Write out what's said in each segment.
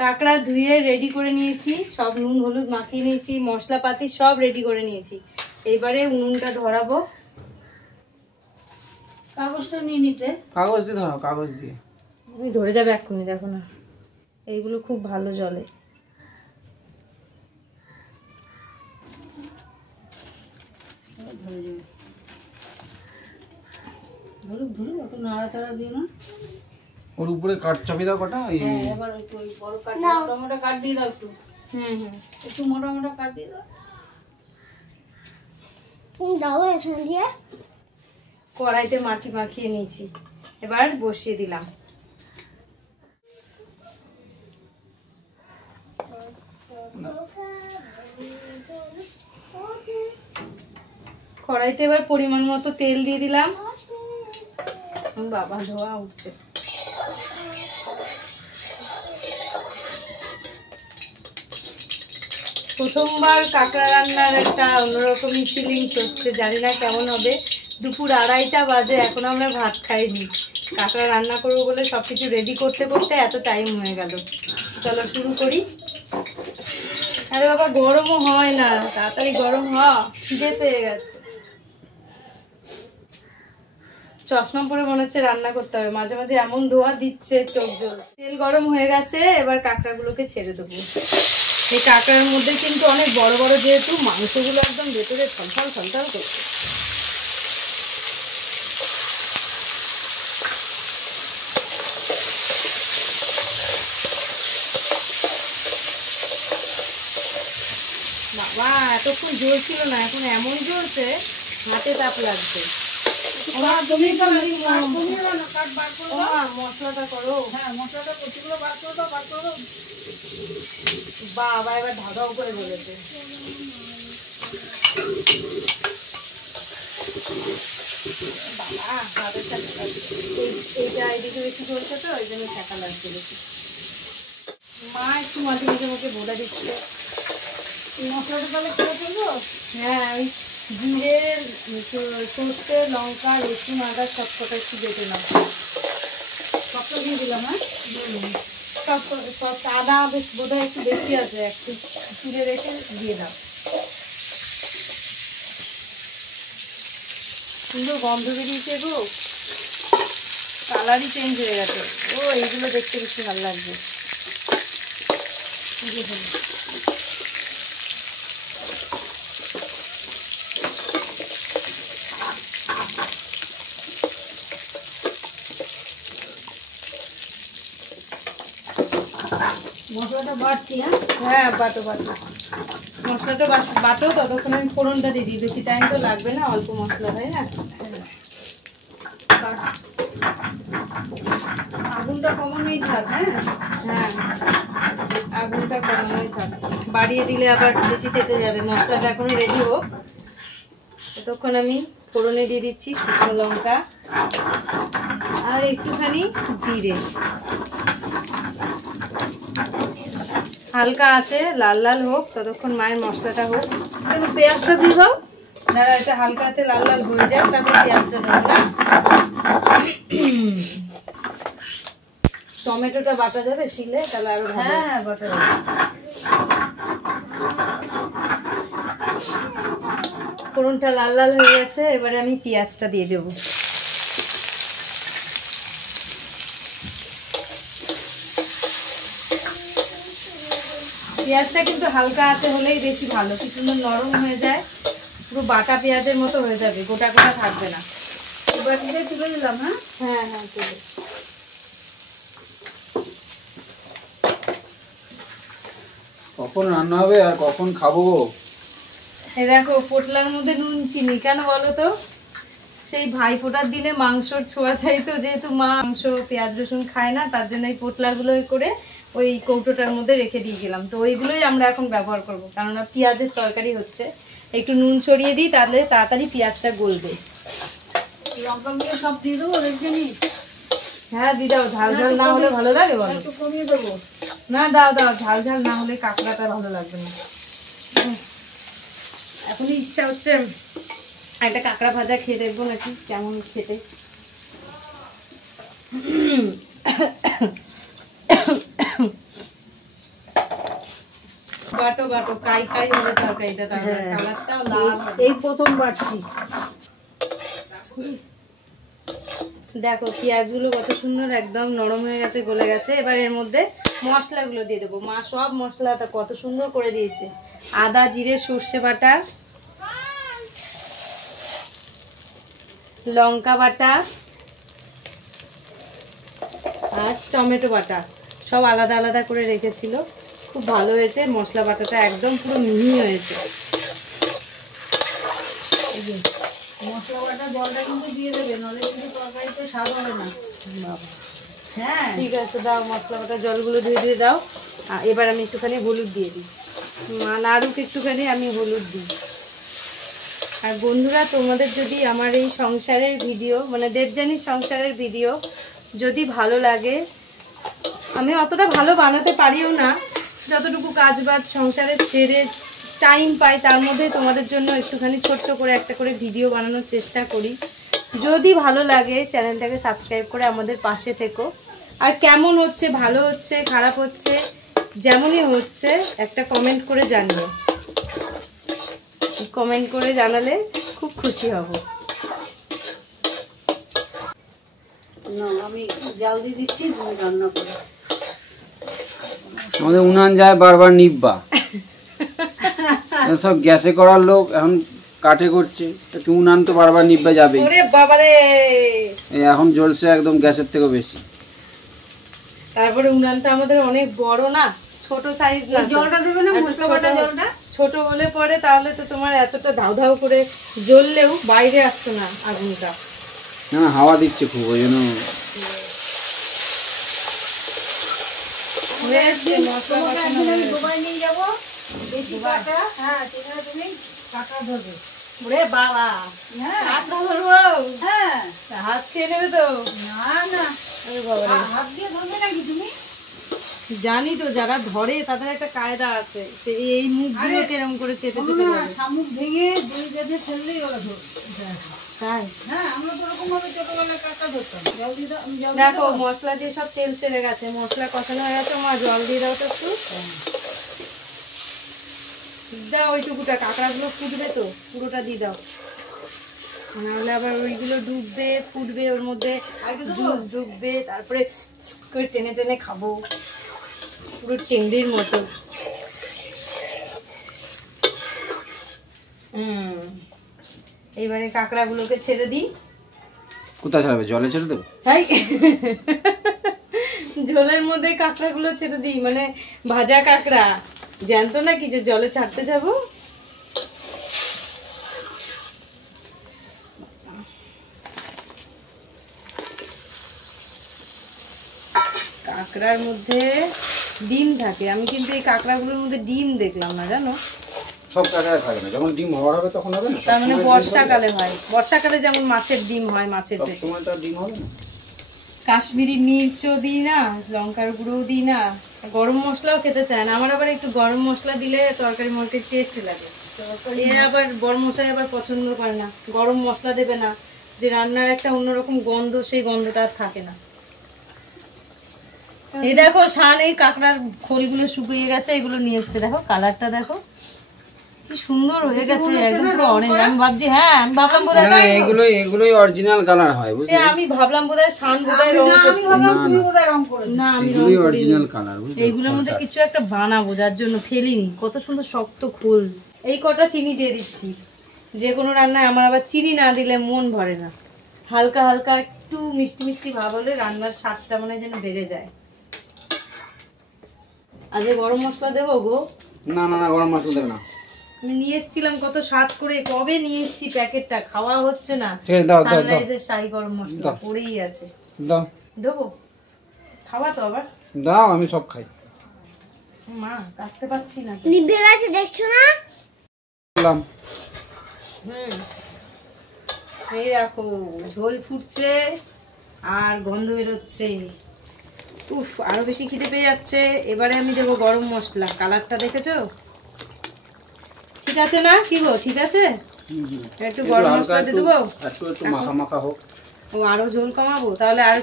কাঁকড়া ধুয়ে রেডি করে নিয়েছি, সব নুন হলুদ মাখিয়ে নিয়েছি, মশলাপাতি সব রেডি করে নিয়েছি। এবারে উনুনটা ধরাবো। কাগজটা নিয়ে নিতে, কাগজ দিয়ে ধরো, কাগজ দিয়ে আমি ধরে যাবে এক্ষুনি, দেখো না এইগুলো খুব ভালো জলে। ধরে যাবে, ধরুক ধরুক, অত নাড়াচাড়া দিও না। ওর উপরে কাঠ চাপিয়ে দাও কটা। হ্যাঁ, এবার একটু ওই বড় কাঠ, মোটা মোটা কাঠ দিয়ে দাও একটু। একটু মোটা মোটা কাঠ দিয়ে দাও। দাও এখান দিয়ে। কড়াইতে মাটি মাখিয়ে নিয়েছি, এবার বসিয়ে দিলাম। কড়াইতে এবার পরিমাণ মতো তেল দিয়ে দিলাম। বাবা ধোয়া উঠছে। প্রথমবার কাঁকড়া রান্নার একটা অন্যরকমই ফিলিংস হচ্ছে, জানি না কেমন হবে। দুপুর 2:30টা বাজে, এখন আমরা ভাত খাইনি। কাঁকড়া রান্না করবো বলে সব কিছু রেডি করতে করতে এত টাইম হয়ে গেল। চলো শুরু করি। আরে বাবা গরমও হয় না, তাড়াতাড়ি গরম হ, খিদে পেয়ে গেছে। চশমা পরে মনে হচ্ছে রান্না করতে হবে, মাঝে মাঝে এমন ধোয়া দিচ্ছে চোখ জল। তেল গরম হয়ে গেছে, এবার কাঁকড়াগুলোকে ছেড়ে দেবো। এই কাঁকড়ার মধ্যে কিন্তু অনেক বড় বড়, যেহেতু মাংসগুলো একদম ভেতরে ছলছল ছলছল করছে। বাবা এতক্ষণ জ্বলছিল না, এখন এমন জ্বলছে হাতে তাপ লাগছে। মশলাটা করো। হ্যাঁ মশলাটা কচিগুলো বার করে দাও, বার করে দাও। বাবা এবার ঢাকাও করে বলেছে। বাবা হাতের সাথে এইটা এদিকে বেশি চলছে তো, ওই জন্য ছাকা লাগছে বেশি। মা একটু মাঝে মাঝে মুখে বোঝা দিচ্ছে। মশলাটা তাহলে করে ফেলবো। হ্যাঁ ওই জিরে, সর্ষে, লঙ্কা, রসুন, আদা সব কটা একটু বেটে নাও। সবটা দিয়ে দিলাম। হ্যাঁ সব সব আদা বেশ বোধহয় একটু বেশি আছে, একটু তুলে রেখে দিয়ে দাও। সুন্দর গন্ধ বেরিয়েছে গো, কালারই চেঞ্জ হয়ে গেছে। ও এইগুলো দেখতে বেশি ভালো লাগছে। মশলাটা বাটছি। হ্যাঁ বাটো বাটো, মশলাটা বাটো, ততক্ষণ আমি ফোড়নটা দিয়ে দিই। বেশি টাইম তো লাগবে না, অল্প মশলা, তাই না? আগুনটা কমানোই থাক। হ্যাঁ হ্যাঁ আগুনটা কমানোই থাক, বাড়িয়ে দিলে আবার বেশি তেতে যাবে। মশলাটা এখনো রেডি হোক, ততক্ষণ আমি ফোড়নে দিয়ে দিচ্ছি শুকনো লঙ্কা আর একটুখানি জিরে। হালকা আছে লাল লাল হোক, ততক্ষণ মায়ের মশলাটা হোক। তুমি পেঁয়াজটা দিয়ে দাও। দাঁড়া, এটা হালকা আছে লাল লাল হয়ে যায়, তারপর পেঁয়াজটা দেবো না। টমেটোটা বাটা যাবে শিলে, তাহলে আরো ভালো। হ্যাঁ বাটা যাবে। ফোড়নটা লাল লাল হয়ে গেছে, এবারে আমি পেঁয়াজটা দিয়ে দেবো। পেঁয়াজটা কিন্তু হালকা আছে হলেই বেশি ভালো, কি সুন্দর নরম হয়ে যায়, পুরো বাটা পেঁয়াজের মতো হয়ে যাবে, গোটা গোটা থাকবে না। এবার তুলে দিলাম। হ্যাঁ হ্যাঁ হ্যাঁ তুলে। কখন রান্না হবে আর কখন খাবো? এই দেখো পোটলার মধ্যে নুন চিনি, কেন বলো তো? সেই ভাইফোঁটার দিনে মাংসর ছোঁয়া চাইতো, যেহেতু মা মাংস পেঁয়াজ রসুন খায় না, তার জন্য এই পোটলাগুলো করে ওই কৌটোটার মধ্যে রেখে দিয়েছিলাম। তো ওইগুলোই আমরা এখন ব্যবহার করবো, কেননা পেঁয়াজের তরকারি হচ্ছে। একটু নুন ছড়িয়ে দিই, তাহলে তাড়াতাড়ি পেঁয়াজটা গলবে। লঙ্কাগুলো সব দিয়ে দেবো দেখে নি। হ্যাঁ দিয়ে দাও, ঝাল ঝাল না হলে ভালো লাগে বলো? একটু কমিয়ে দেবো। না দাও দাও, ঝাল ঝাল না হলে কাঁকড়াটা ভালো লাগবে না। এখনই ইচ্ছা হচ্ছে একটা কাঁকড়া ভাজা খেয়ে দেখবো নাকি কেমন খেতে। বাটো বাটো কাই কাই হবে তরকারিটা, তাহলে কালারটাও লাল। এই প্রথম বাটছি। দেখো পেঁয়াজগুলো কত সুন্দর একদম নরম হয়ে গেছে, গলে গেছে। এবার এর মধ্যে মশলাগুলো দিয়ে দেবো। মা সব মশলাটা কত সুন্দর করে দিয়েছে। আদা জিরে সর্ষে বাটা, লঙ্কা বাটা আর টমেটো বাটা সব আলাদা আলাদা করে রেখেছিল। খুব ভালো হয়েছে, মশলা বাটাটা একদম পুরো মিহি হয়েছে। মশলা বাটা জলটা কিন্তু দিয়ে দেবে, নাহলে কিন্তু তরকারিতে স্বাদ হবে না। হ্যাঁ ঠিক আছে, দাও মশলা বাটা জলগুলো ধুয়ে ধুয়ে দাও। এবার আমি একটুখানি হলুদ দিয়ে দিই। নাড়ুক একটুখানি, আমি হলুদ দিই। আর বন্ধুরা, তোমাদের যদি আমার এই সংসারের ভিডিও, মানে দেবযানীর সংসারের ভিডিও যদি ভালো লাগে, আমি অতটা ভালো বানাতে পারিও না, যতটুকু কাজ বাজ সংসারে ছেড়ে টাইম পাই তার মধ্যে তোমাদের জন্য একটুখানি ছোট্ট করে একটা করে ভিডিও বানানোর চেষ্টা করি। যদি ভালো লাগে চ্যানেলটাকে সাবস্ক্রাইব করে আমাদের পাশে থেকো। আর কেমন হচ্ছে, ভালো হচ্ছে খারাপ হচ্ছে, যেমনই হচ্ছে একটা কমেন্ট করে জানিও। কমেন্ট করে জানালে খুব খুশি হব। না আমি জাল দিয়ে দিচ্ছি, তুমি রান্না করো। আমাদের উনান যায় বারবার নিব্বা, সব গ্যাসে করার লোক এখন কাঠে করছে, একটু উনান তো বারবার নিব্বা যাবে। ওরে বাবারে, এখন জ্বলছে একদম গ্যাসের থেকেও বেশি। তারপরে উনানটা আমাদের অনেক বড় না, ছোট সাইজ না। জলটা দেবে না, মশলা বাটা জলটা ছোট হলে পরে তাহলে তো তোমার এতটা ধাউ ধাউ করে জ্বললেও বাইরে আসতো না আগুনটা। না হাওয়া দিচ্ছে খুব, ওই জন্য। আমি দুবাই নিয়ে যাবো, বেশি কাটা। হ্যাঁ সেখানে তুমি কাটা ধরবে। ওরে বাবা, হ্যাঁ কাঁকড়া ধরবো? হ্যাঁ, হাত খেয়ে নেবে তো? না না, ওরে বাবারে, হাত দিয়ে ধরবে নাকি তুমি? জানি তো যারা ধরে তাদের একটা কায়দা আছে, সে এই মুখগুলো কেরম করে চেপে চেপে না, ধরে। শামুক ভেঙে দুই বেঁধে ফেললেই ওরা ধরবে। তাই হ্যাঁ, আমরা তো ওরকম ভাবে ছোটবেলায় কাঁকড়া ধরতাম। জল দিয়ে দাও, জল দিয়ে দেখো দাও। মশলা দিয়ে সব তেল ছেড়ে গেছে, মশলা কষানো হয়ে গেছে। মা জল দিয়ে দাও তো একটু, দাও ওইটুকুটা। কাঁকড়াগুলো ফুটবে তো, পুরোটা দিয়ে দাও, নাহলে আবার ওইগুলো ডুববে, ফুটবে, ওর মধ্যে জুস ডুববে, তারপরে করে টেনে টেনে খাবো পুরো টেংরির মতো। এইবারে কাঁকড়াগুলোকে ছেড়ে দিই। কোথায় ছাড়বে? জলে ছেড়ে দেবে? তাই ঝোলের মধ্যে কাঁকড়াগুলো ছেড়ে দিই, মানে ভাজা কাঁকড়া, জানতো না কি যে জলে ছাড়তে যাবো। কাঁকড়ার মধ্যে ডিম থাকে, আমি কিন্তু এই কাঁকড়াগুলোর মধ্যে ডিম দেখলাম না, জানো। সব কাঁকড়া থাকে না, যখন ডিম হওয়ার হবে তখন হবে না। তার মানে বর্ষাকালে হয়, বর্ষাকালে যেমন মাছের ডিম হয় মাছের সব পেটে। সময় তো আর ডিম হবে না। কাশ্মীরি মির্চও দিই না, লঙ্কার গুঁড়োও দিই না, গরম মশলাও খেতে চায় না। আমার আবার একটু গরম মশলা দিলে তরকারি মরকারি টেস্ট লাগে। এ আবার বড় মশাই আবার পছন্দ করে না, গরম মশলা দেবে না, যে রান্নার একটা অন্যরকম গন্ধ, সেই গন্ধটা আর থাকে না। এই দেখো শান, এই কাঁকড়ার খড়িগুলো শুকিয়ে গেছে, এগুলো নিয়ে এসছে। দেখো কালারটা দেখো কি সুন্দর হয়ে গেছে, একদম পুরো অরেঞ্জ। আমি ভাবছি, হ্যাঁ আমি ভাবলাম বোধহয় এগুলোই অরিজিনাল কালার হয়, বুঝলি? আমি ভাবলাম বোধহয় শান বোধহয় রং করছে। তুমি বোধহয় রং করেছো। না আমি রং এগুলোই করিনি। অরিজিনাল কালার, বুঝলি? এইগুলোর মধ্যে কিছু একটা বানাবো, যার জন্য ফেলিনি। কত সুন্দর শক্ত খোল। এই কটা চিনি দিয়ে দিচ্ছি, যে কোনো রান্নায় আমার আবার চিনি না দিলে মন ভরে না। হালকা হালকা একটু মিষ্টি মিষ্টি ভাব হলে রান্নার স্বাদটা মনে যেন বেড়ে যায়। আজ গরম মশলা দেবো গো? না না না, গরম মশলা দেবে না। আমি নিয়ে এসেছিলাম কত স্বাদ করে, কবে নিয়ে এসেছি, প্যাকেটটা খাওয়া হচ্ছে না। ঠিক আছে, দাও দাও দাও সানরাইজের শাহী গরম মশলা পড়েই আছে। দাও দেবো? খাওয়া তো আবার? দাও, আমি সব খাই। মা কাটতে পারছি না। নিভে গেছে দেখছো না? এই দেখো ঝোল ফুটছে আর গন্ধ বেরোচ্ছে। উফ, আরো বেশি খিদে পেয়ে যাচ্ছে। এবারে আমি দেবো গরম মশলা। কালারটা দেখেছো? ঠিক আছে না কি গো? ঠিক আছে, একটু গরম মশলা দিয়ে দেবো। একটু মাখা মাখা হোক। ও আরো ঝোল কমাবো তাহলে? আর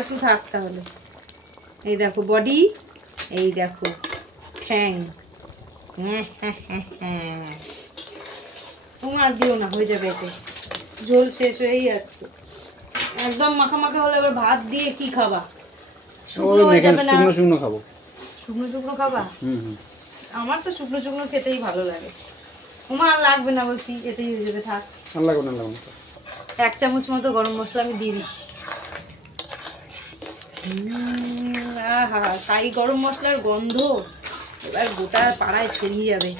একটু থাক তাহলে। এই দেখো বডি, এই দেখো ঠ্যাং, আর দিও না, হয়ে যাবে এতে। ঝোল শেষ হয়েই আসছে। একদম মাখা মাখা হলে আবার ভাত দিয়ে কি খাবা? শুকনো হয়ে যাবে না? শুকনো শুকনো খাবো। শুকনো শুকনো খাবা? হুম। আমার তো শুকনো শুকনো খেতেই ভালো লাগে। ওমা আর লাগবে না বলছি, এতেই হয়ে যাবে, থাক। আর লাগবে না, লাগবে না। 1 চামচ মতো গরম মশলা আমি দিয়ে দিচ্ছি। আহা, শাহি গরম মশলার গন্ধ এবার গোটা পাড়ায় ছড়িয়ে যাবে।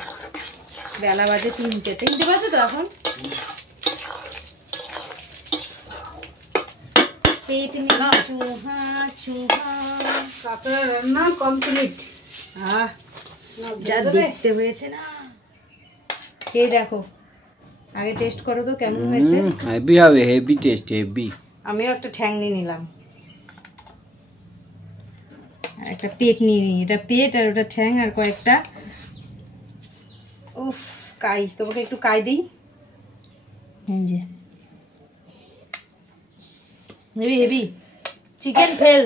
বেলা বাজে 3টে বাজে তো এখন। পেট মেলা চুহা চুহা। কাঁকড়া রান্না কমপ্লিট। যা দেখতে হয়েছে না, খেয়ে দেখো, আগে টেস্ট করো তো কেমন হয়েছে। হেভি হবে, হেভি টেস্ট, হেভি। আমিও একটা ঠ্যাং নিয়ে নিলাম, আর একটা পেট নিয়ে নিই। এটা পেট আর ওটা ঠ্যাং আর কয়েকটা। উফ, কাই, তোমাকে একটু কাই দিই। এই যে হেভি হেভি চিকেন ফেল।